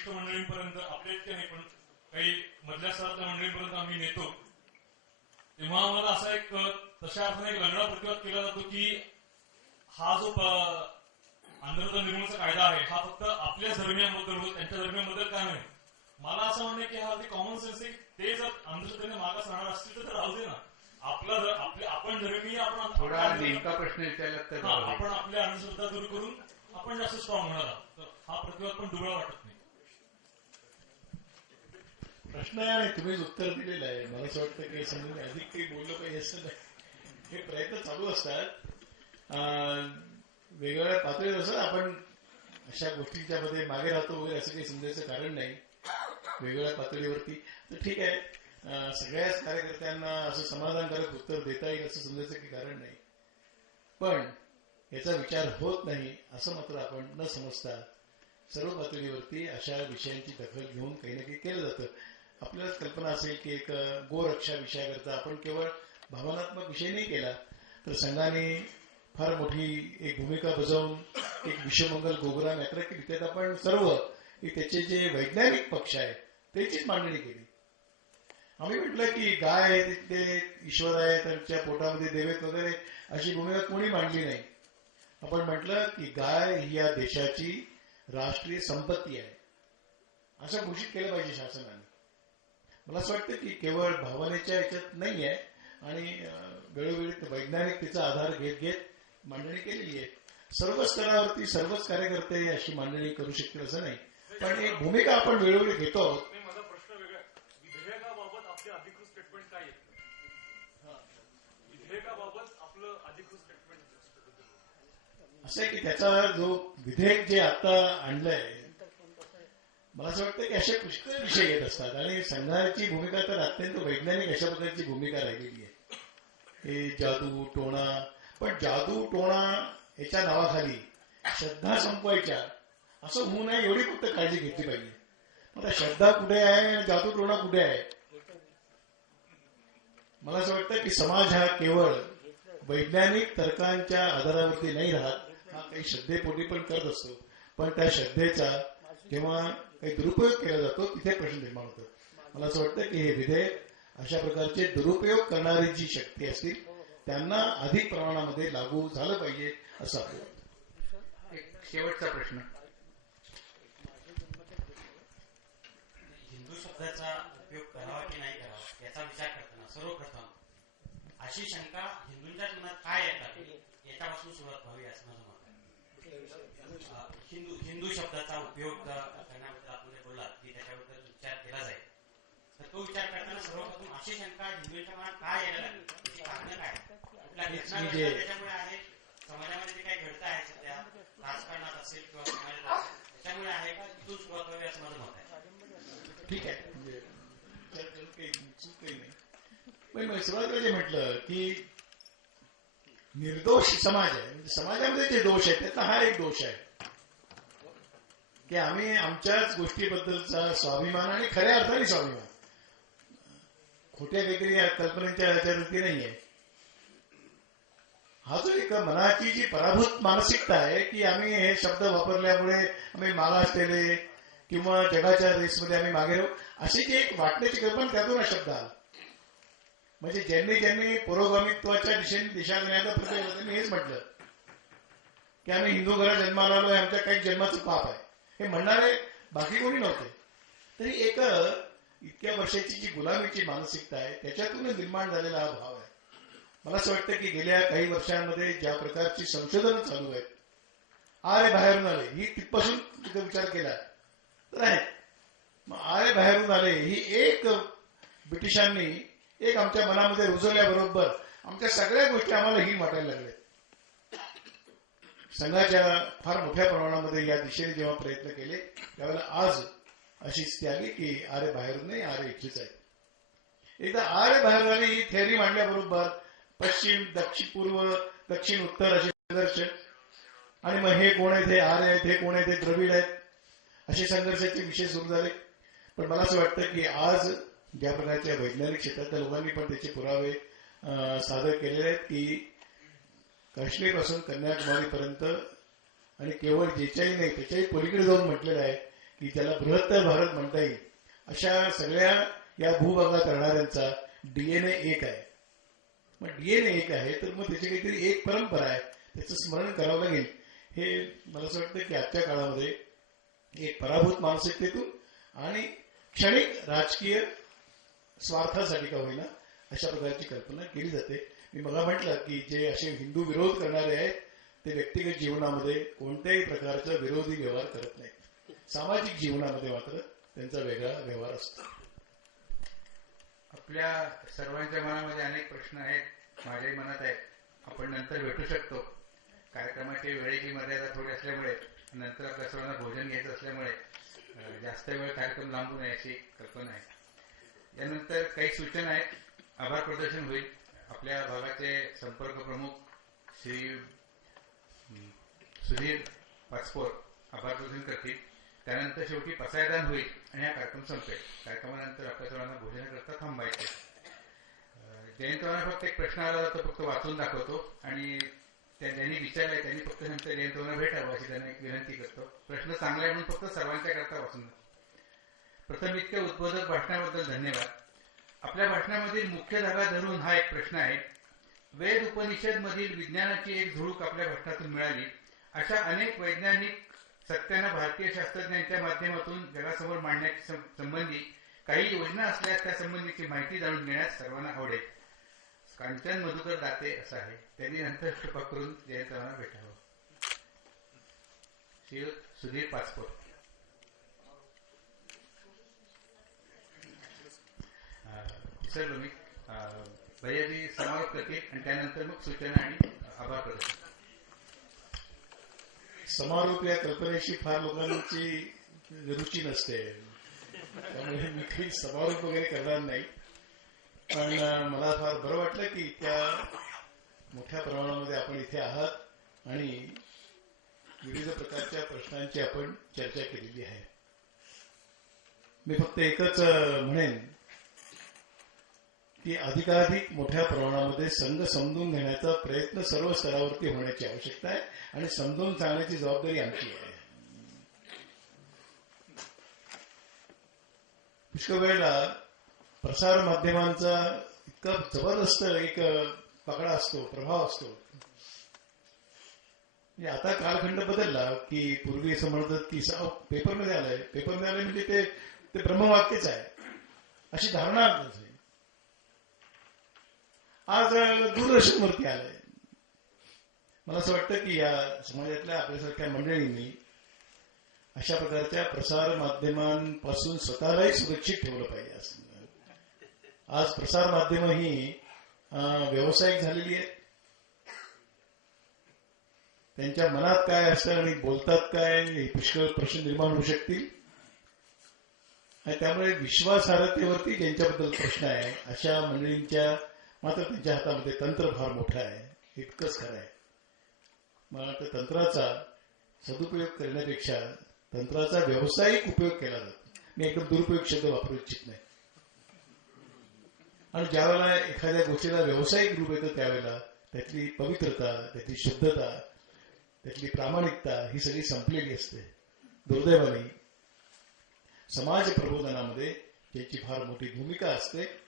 वरिष्ठ मंडळींपर्यंत, आपल्या इतक्या नाही पण काही मधल्या स्तरातल्या मंडळींपर्यंत आम्ही नेतो, तेव्हा आम्हाला असा एक तशा अर्थाने एक लंगडा प्रतिवाद केला जातो की हा जो अंधश्रद्धा निर्मूलनाचा कायदा आहे हा फक्त आपल्याच धर्मियांबद्दल होतो, त्यांच्या धर्मियांबद्दल काय नाही. मला असं म्हणणं की हा अगदी कॉमन सेन्स आहे. ते जर अंधश्रद्धेने मागास राहणार असतील तर राहू दे ना. आपण धर्मीय, आपण थोडा नेमका प्रश्न विचारला तर आपण आपल्या अंधश्रद्धा दूर करून आपण जास्त स्ट्रॉंग होणार आहोत. तर हा प्रतिवाद पण दुबळा वाटत नाही. प्रश्न आहे आणि तुम्हीच उत्तर दिलेलं आहे. मला असं वाटतं की समजून अधिक काही बोललं पाहिजे असं नाही. हे प्रयत्न चालू असतात वेगवेगळ्या पातळीवर. असं आपण अशा गोष्टींच्या मध्ये मागे राहतो वगैरे असं काही समजायचं कारण नाही. वेगवेगळ्या पातळीवरती तर ठीक आहे, सगळ्याच कार्यकर्त्यांना असं समाधानकारक उत्तर देता येईल असं समजायचं काही कारण नाही. पण याचा विचार होत नाही असं मात्र आपण न समजता सर्व पातळीवरती अशा विषयांची दखल घेऊन काही ना काही केलं जातं. आपल्यालाच कल्पना असेल की एक गोरक्षा विषयाकरता आपण केवळ भावनात्मक विषय नाही केला तर संघाने फार मोठी एक भूमिका बजावून एक विश्वमंगल गोग्राम यात्रा केली. त्यात आपण सर्व त्याचे जे वैज्ञानिक पक्ष आहे त्याचीच मांडणी केली. आम्ही म्हटलं की गाय आहे ते ईश्वर आहे, त्यांच्या पोटामध्ये देवेत वगैरे अशी भूमिका कोणी मांडली नाही. आपण म्हटलं की गाय ही या देशाची राष्ट्रीय संपत्ती आहे असं घोषित केलं पाहिजे शासनाने. मला असं वाटतं की केवळ भावनेच्या याच्यात नाही आहे आणि वेळोवेळी वैज्ञानिकतेचा आधार घेत घेत मांडणी केलेली आहे. सर्व स्तरावरती सर्वच कार्यकर्ते अशी मांडणी करू शकतील असं नाही, पण एक भूमिका आपण वेळोवेळी घेतो. माझा प्रश्न वेगळा आहे. विधेयकाबाबत आपले अधिकृत स्टेटमेंट काय येत? विधेयकाबाबत आपलं अधिकृत स्टेटमेंट असं आहे की त्याचा जो विधेयक जे आता आणलंय मला असं वाटतं की असे पुष्कळ विषय येत असतात आणि संघाची भूमिका तर अत्यंत वैज्ञानिक अशा प्रकारची भूमिका राहिलेली आहे. हे जादू टोणा, पण जादू टोणा याच्या नावाखाली श्रद्धा संपवायच्या असं होऊ नये एवढी फक्त काळजी घेतली पाहिजे. आता श्रद्धा कुठे आहे, जादू टोणा कुठे आहे? मला असं वाटतं की समाज हा केवळ वैज्ञानिक तर्कांच्या आधारावरती नाही राहत, हा काही श्रद्धेपोटी पण करत असतो. पण त्या श्रद्धेचा जेव्हा काही दुरुपयोग केला जातो तिथे प्रश्न निर्माण होतो. मला असं वाटतं की हे विधेयक अशा प्रकारचे दुरुपयोग करणारी जी शक्ती असतील त्यांना अधिक प्रमाणामध्ये लागू झालं पाहिजे असं आपलं वाटतं. एक शेवटचा प्रश्न. हिंदू शब्दाचा उपयोग करावा की नाही करावा याचा विचार करताना सर्वप्रथम अशी शंका हिंदूंच्या मनात काय येतात याच्यापासून सुरुवात व्हावी असं माझं मत आहे. हिंदू शब्दाचा उपयोग करण्याबद्दल आपण जे बोललात की त्याच्याबद्दल विचार केला जाईल, तर तो विचार करताना सर्वप्रथम अशी शंका हिंदूंच्या मनात काय यायला लागली, त्याची कारणं काय, कुठल्या घटना त्याच्यामुळे आहे, समाजामध्ये जे काही घडतं आहे सध्या राजकारणात असेल किंवा समाजात त्याच्यामुळे आहे का, इथून सुरुवात व्हावी असं माझं मत आहे. ठीक आहे, म्हणजे चूक काही नाही. पण सुरुवातीला जे म्हटलं की निर्दोष समाज आहे, म्हणजे समाजामध्ये जे दोष आहेत त्याचा हा एक दोष आहे की आम्ही आमच्याच गोष्टीबद्दलचा स्वाभिमान आणि खऱ्या अर्थाने स्वाभिमान, खोट्या काहीतरी कल्पनेच्या याच्यावरती नाहीये. हा जो एक मनाची जी पराभूत मानसिकता आहे की आम्ही हे शब्द वापरल्यामुळे आम्ही मागासलेले किंवा जगाच्या रेसमध्ये आम्ही मागे राहू अशी जी एक वाटण्याची कल्पना त्यातून हा शब्द आला. म्हणजे ज्यांनी पुरोगामित्वाच्या दिशा देण्याचा प्रयत्न केला त्यांनी हेच म्हटलं की आम्ही हिंदू घरात जन्माला आलोय, आमच्या काही जन्माचं पाप आहे, हे म्हणणारे बाकी कोणी नव्हते. तरी एक इतक्या वर्षाची जी गुलामीची मानसिकता आहे त्याच्यातून निर्माण झालेला हा भाव आहे. मला असं वाटतं की गेल्या काही वर्षांमध्ये ज्या प्रकारची संशोधनं चालू आहेत, आरे बाहेरून आले ही तिथपासून तिथं विचार केला तर आहे. मग आरे बाहेरून आले ही एक ब्रिटिशांनी एक आमच्या मनामध्ये रुजवल्याबरोबर आमच्या सगळ्या गोष्टी आम्हाला ही वाटायला लागल्या. संघाच्या फार मोठ्या प्रमाणामध्ये या दिशेने जेव्हा प्रयत्न केले त्यावेळेला आज अशी स्थिती आली की आरे बाहेरून नाही, आरे इथेच आहे. एकदा आरे बाहेर आली ही थेअरी मांडल्याबरोबर पश्चिम दक्षिण पूर्व दक्षिण उत्तर असे संघर्ष, आणि मग हे कोण आहेत, हे आर्य आहेत, हे कोण आहेत, हे द्रविड आहेत, असे संघर्षाचे विषय सुरू झाले. पण मला असं वाटतं की आज ज्या प्रकारच्या वैज्ञानिक क्षेत्रातल्या लोकांनी पण त्याचे पुरावे सादर केलेले आहेत की काश्मीरपासून कन्याकुमारीपर्यंत आणि केवळ ज्याच्याही नाही त्याच्याही पलीकडे जाऊन म्हटलेलं आहे की ज्याला बृहत्तर भारत म्हणता येईल अशा सगळ्या या भूभागात राहणाऱ्यांचा डीएनए एक आहे. मग डीएनए एक आहे तर मग त्याची काहीतरी एक परंपरा आहे, त्याचं स्मरण करावं लागेल. हे मला असं वाटतं की आजच्या काळामध्ये एक पराभूत मानसिकतेतून आणि क्षणिक राजकीय स्वार्थासाठी का होईना अशा प्रकारची कल्पना केली जाते. मी मला म्हटलं की जे असे हिंदू विरोध करणारे आहेत ते व्यक्तिगत जीवनामध्ये कोणत्याही प्रकारचा विरोधी व्यवहार करत नाहीत. सामाजिक जीवनामध्ये मात्र त्यांचा वेगळा व्यवहार असतो. आपल्या सर्वांच्या मनामध्ये अनेक प्रश्न आहेत, माझ्याही मनात आहेत. आपण नंतर भेटू शकतो. कार्यक्रमाची वेळेची मर्यादा थोडी असल्यामुळे नंतर आपल्या सर्वांना भोजन घ्यायचं असल्यामुळे जास्त वेळ कार्यक्रम लांबू नये अशी कल्पना आहे. यानंतर काही सूचना आहेत. आभार प्रदर्शन होईल. आपल्या भागाचे संपर्क प्रमुख श्री सुधीर पाचपोर आभार प्रदर्शन करतील. त्यानंतर शेवटी पसायदान होईल आणि हा कार्यक्रम संपेल. कार्यक्रमानंतर आपल्या सर्वांना भोजनाकरता थांबायचे. जयंतवाना फक्त एक प्रश्न आला जातो, फक्त वाचून दाखवतो आणि ज्यांनी विचारलंय त्यांनी फक्त सांगतं जयंतवाना भेटावं अशी त्यांना एक विनंती करतो. प्रश्न चांगला आहे म्हणून फक्त सर्वांच्या करता वाचून दाखवतो. प्रथम इतक्या उद्बोधक भाषणाबद्दल धन्यवाद. आपल्या भाषणामधील मुख्य धागा धरून हा एक प्रश्न आहे. वेद उपनिषद मधील विज्ञानाची एक झुळूक आपल्या भाषणातून मिळाली. अशा अनेक वैज्ञानिक सत्यांना भारतीय शास्त्रज्ञांच्या माध्यमातून जगासमोर मांडण्याची संबंधी काही योजना असल्यास त्या संबंधीची माहिती जाणून घेण्यास सर्वांना आवडेल. कांचन मधुकर दाते असं आहे. त्यांनी नंतर कृपा करून जयंतवाना भेटावं. श्री सुधीर पाचपोर. विसरलो मी. भैयाजी समारोप करतील आणि त्यानंतर मग सूचना आणि आभार प्रदर्शन. समारोप या कल्पनेशी फार लोकांची रुची नसते, त्यामुळे मी काही समारोप वगैरे करणार नाही. पण मला फार बरं वाटलं की इतक्या मोठ्या प्रमाणामध्ये आपण इथे आहात आणि विविध प्रकारच्या प्रश्नांची आपण चर्चा केलेली आहे. मी फक्त एकच म्हणेन की अधिकाधिक मोठ्या प्रमाणामध्ये संघ समजून घेण्याचा प्रयत्न सर्व स्तरावरती होण्याची आवश्यकता आहे आणि समजून सांगण्याची जबाबदारी आमची आहे. पुष्कळ वेळेला प्रसार माध्यमांचा इतका जबरदस्त एक पकडा असतो, प्रभाव असतो. म्हणजे आता कालखंड बदलला की पूर्वी असं म्हणतात की पेपरमध्ये आलंय, पेपरमध्ये आलंय म्हणजे ते ब्रह्मवाक्यच आहे अशी धारणा आहे. आज दूरदर्शनवरती आलंय. मला असं वाटतं की या समाजातल्या आपल्यासारख्या मंडळींनी अशा प्रकारच्या प्रसार माध्यमांपासून स्वतःलाही सुरक्षित ठेवलं पाहिजे. असं आज प्रसार माध्यमं ही व्यावसायिक झालेली आहेत. त्यांच्या मनात काय असतं आणि बोलतात काय हे पुष्कळ प्रश्न निर्माण होऊ शकतील आणि त्यामुळे विश्वासार्हतेवरती ज्यांच्याबद्दल प्रश्न आहे अशा मंडळींच्या मात्र त्यांच्या हातामध्ये तंत्र फार मोठं आहे, इतकंच खरं आहे. मला वाटतं तंत्राचा सदुपयोग करण्यापेक्षा तंत्राचा व्यावसायिक उपयोग केला जातो. मी एकदम दुरुपयोग शब्द वापरू इच्छित नाही. आणि ज्यावेळेला एखाद्या गोष्टीला व्यावसायिक रूप येतं त्यावेळेला त्यातली पवित्रता, त्यातली शुद्धता, त्यातली प्रामाणिकता ही सगळी संपलेली असते. दुर्दैवाने समाज प्रबोधनामध्ये त्याची फार मोठी भूमिका असते.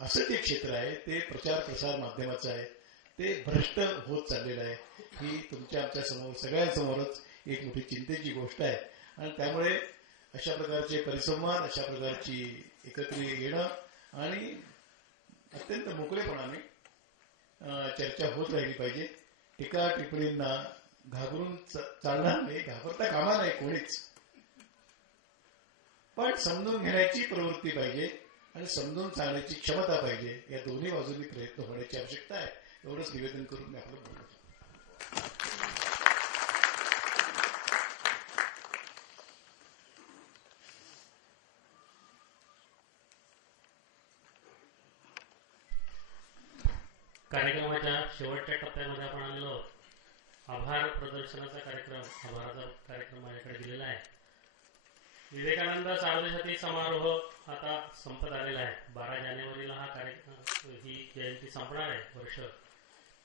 असं ते क्षेत्र आहे ते प्रचार प्रसार माध्यमाचं आहे, ते भ्रष्ट होत चाललेलं आहे. ही तुमच्या आमच्या समोर सगळ्यांसमोरच एक मोठी चिंतेची गोष्ट आहे. आणि त्यामुळे अशा प्रकारचे परिसंवाद, अशा प्रकारची एकत्रित येणं आणि अत्यंत मोकळेपणाने चर्चा होत राहिली पाहिजे. टीका टिप्पणींना घाबरून चालणार नाही, घाबरता कामा नाही कोणीच. पण समजून घेण्याची प्रवृत्ती पाहिजे आणि समजून सांगण्याची क्षमता पाहिजे. या दोन्ही बाजूंनी प्रयत्न होण्याची आवश्यकता आहे. एवढंच निवेदन करून मी आपलं बोलतो. कार्यक्रमाच्या शेवटच्या टप्प्यामध्ये आपण आलेलो आभार प्रदर्शनाचा कार्यक्रम, आभाराचा कार्यक्रम माझ्याकडे दिलेला आहे. विवेकानंद सार्वजनिक समारोह आता संपत आलेला आहे. 12 जानेवारीला हा कार्यक्रम, ही जयंती संपणार आहे वर्ष.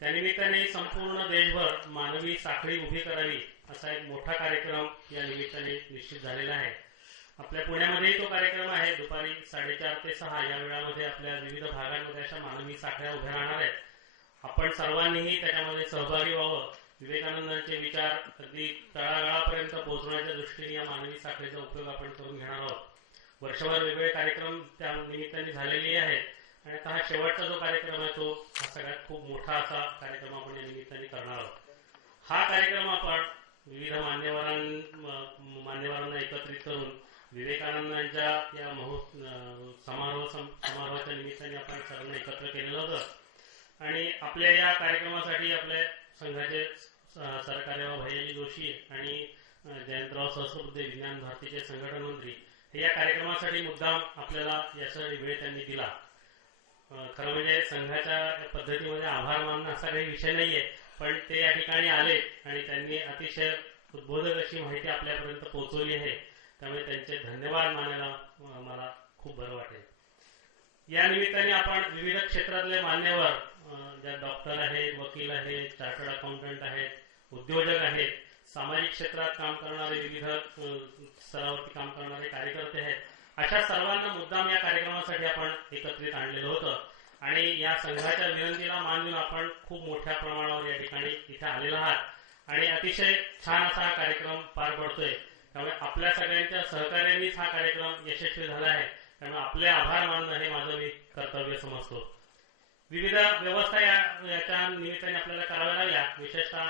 त्यानिमित्ताने संपूर्ण देशभर मानवी साखळी उभी करावी असा एक मोठा कार्यक्रम या निमित्ताने निश्चित झालेला आहे. आपल्या पुण्यामध्येही तो कार्यक्रम आहे. दुपारी 4:30 ते 6 या वेळामध्ये आपल्या विविध भागांमध्ये अशा मानवी साखळ्या उभ्या राहणार आहेत. आपण सर्वांनीही त्याच्यामध्ये सहभागी व्हावं. विवेकानंदांचे विचार अगदी तळागाळापर्यंत पोहोचवण्याच्या दृष्टीने या मानवी साखळीचा उपयोग आपण करून घेणार आहोत. वर्षभर वेगवेगळे कार्यक्रम त्या निमित्ताने झालेले आहेत आणि आता हा शेवटचा जो कार्यक्रम आहे तो हा सगळ्यात खूप मोठा असा कार्यक्रम आपण या निमित्ताने करणार आहोत. हा कार्यक्रम आपण विविध मान्यवरांना एकत्रित करून विवेकानंदांच्या या समारोहाच्या निमित्ताने आपण सर्वांना एकत्र केलेलं होतं आणि आपल्या या कार्यक्रमासाठी आपल्या संघाचे सरकार्यवाह भैयाजी जोशी आणि जयंतराव सहस्रबुद्धे विज्ञान भारतीचे संघटन मंत्री हे या कार्यक्रमासाठी मुद्दाम आपल्याला यासाठी वेळ त्यांनी दिला. खरं म्हणजे संघाच्या पद्धतीमध्ये आभार मानणं असा काही विषय नाहीये, पण ते या ठिकाणी आले आणि त्यांनी अतिशय उद्बोधक अशी माहिती आपल्यापर्यंत पोहोचवली आहे. त्यामुळे त्यांचे धन्यवाद मानायला मला खूप बरं वाटेल. या निमित्ताने आपण विविध क्षेत्रातले मान्यवर ज्या डॉक्टर आहेत, वकील आहेत, चार्टर्ड अकाउंटंट आहेत, उद्योजक आहेत, सामाजिक क्षेत्रात काम करणारे विविध स्तरावरती काम करणारे कार्यकर्ते आहेत, अशा सर्वांना मुद्दाम या कार्यक्रमासाठी आपण एकत्रित आणलेलं होतं आणि या संघाच्या विनंतीला मान देऊन आपण खूप मोठ्या प्रमाणावर या ठिकाणी इथे आलेला आहात आणि अतिशय छान असा हा कार्यक्रम पार पडतोय. त्यामुळे आपल्या सगळ्यांच्या सहकार्यानेच हा कार्यक्रम यशस्वी झाला आहे. त्यामुळे आपले आभार मानणं हे माझं मी कर्तव्य समजतो. विविध व्यवस्था याच्या निमित्ताने आपल्याला कराव्या लागल्या. विशेषतः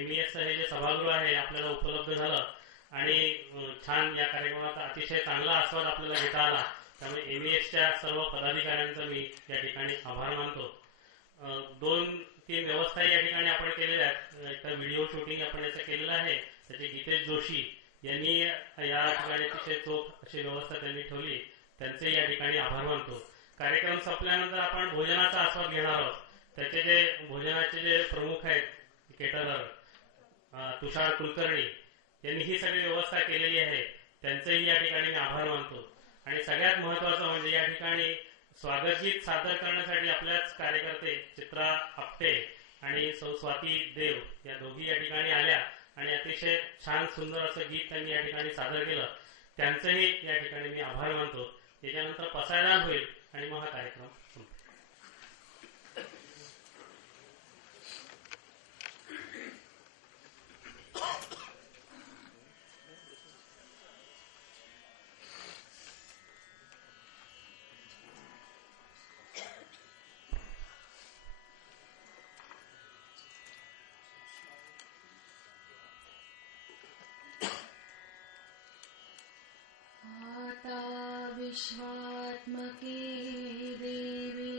MES हे जे सभागृह आहे आपल्याला उपलब्ध झालं आणि छान या कार्यक्रमाचा अतिशय चांगला आस्वाद आपल्याला घेता आला. त्यामुळे MESच्या सर्व पदाधिकाऱ्यांचा मी या ठिकाणी आभार मानतो. 2-3 व्यवस्थाही या ठिकाणी आपण केलेल्या आहेत. एक व्हिडिओ शूटिंग आपण याचं केलेलं आहे. त्याचे गीतेश जोशी यांनी या ठिकाणी अतिशय चोख अशी व्यवस्था त्यांनी ठेवली. त्यांचे या ठिकाणी आभार मानतो. कार्यक्रम संपल्यानंतर आपण भोजनाचा आस्वाद घेणार आहोत. त्याचे जे भोजनाचे जे प्रमुख आहेत केटरर तुषार कुलकर्णी यांनी ही सगळी व्यवस्था केलेली आहे. त्यांचेही या ठिकाणी मी आभार मानतो. आणि सगळ्यात महत्वाचं म्हणजे या ठिकाणी स्वागतगीत सादर करण्यासाठी आपल्याच कार्यकर्ते चित्रा आपटे आणि सौ स्वाती देव या दोघी या ठिकाणी आल्या आणि अतिशय छान सुंदर असं गीत त्यांनी या ठिकाणी सादर केलं. त्यांचेही या ठिकाणी मी आभार मानतो. त्याच्यानंतर पसायदान होईल आणि मग हा कार्यक्रम संपेल. विश्वात्मके देवे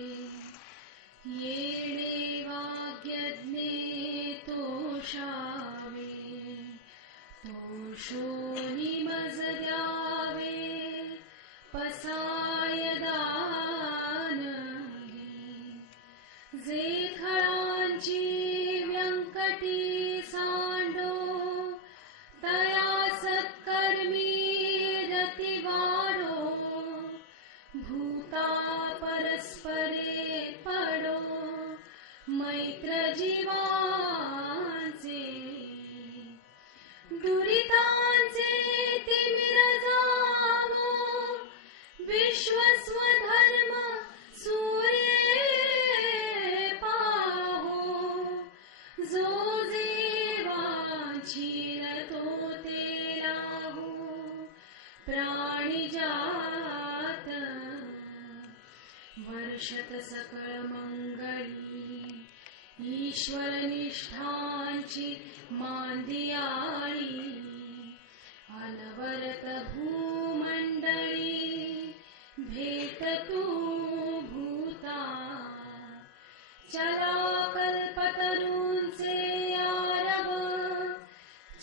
येणे वाग्यज्ञे तोषावे तोषोनि मज द्यावे पसाय दानगी जे खळांची व्यंकटी सांडो तया सत्कर्मी रती वाढो भूता परस्परे पडो मैत्र जीवांचे दुरितांचे तिमिर जावो विश्वस्वधर्म सूर्ये पाहो जो जीवांची रतो ते राहू प्राणिजात वर्षत सकळ मंगळी ईश्वर निष्ठांची मांदियाळी अलवरत भूमंडळी भेट तू भूता चला कल्पतरूंचे आरव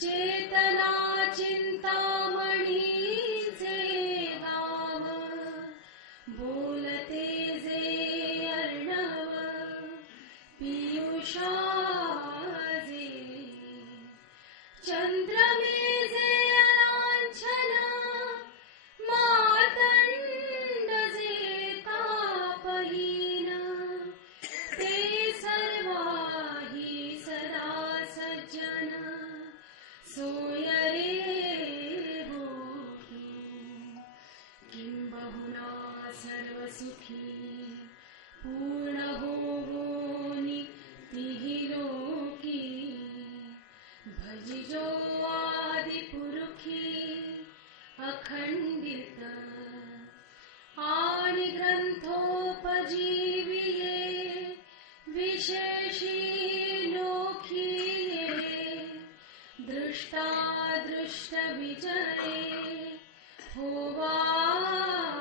चेतना चिंतामणीचे गाव बोलते जे अर्णव पियुषाजे चंद्रमे जे अलांछन सुखी पूर्ण होवोनी तिहि लोकी भजिजो आदि पुरुखी अखंडित आणि ग्रंथोपजीविये विशेषी नोखिये दृष्टादृष्ट विजये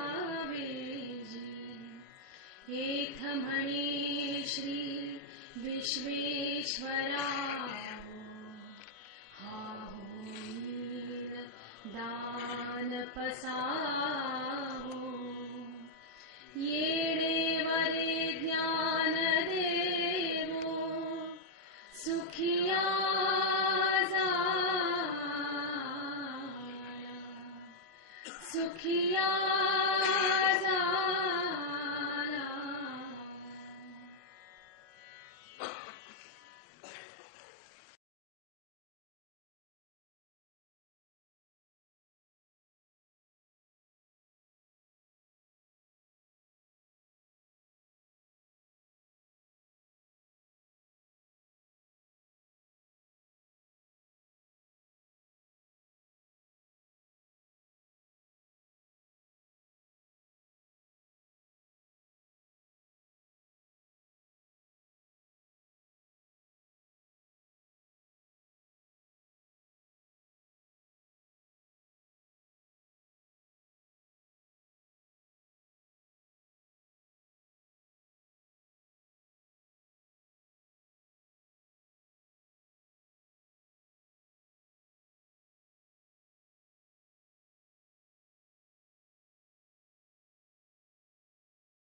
होवावेजी एथ म्हणे श्री विश्वेश्वरा हा होईल दान पसाहो येणे वरे ज्ञान देवो सुखिया सुखिया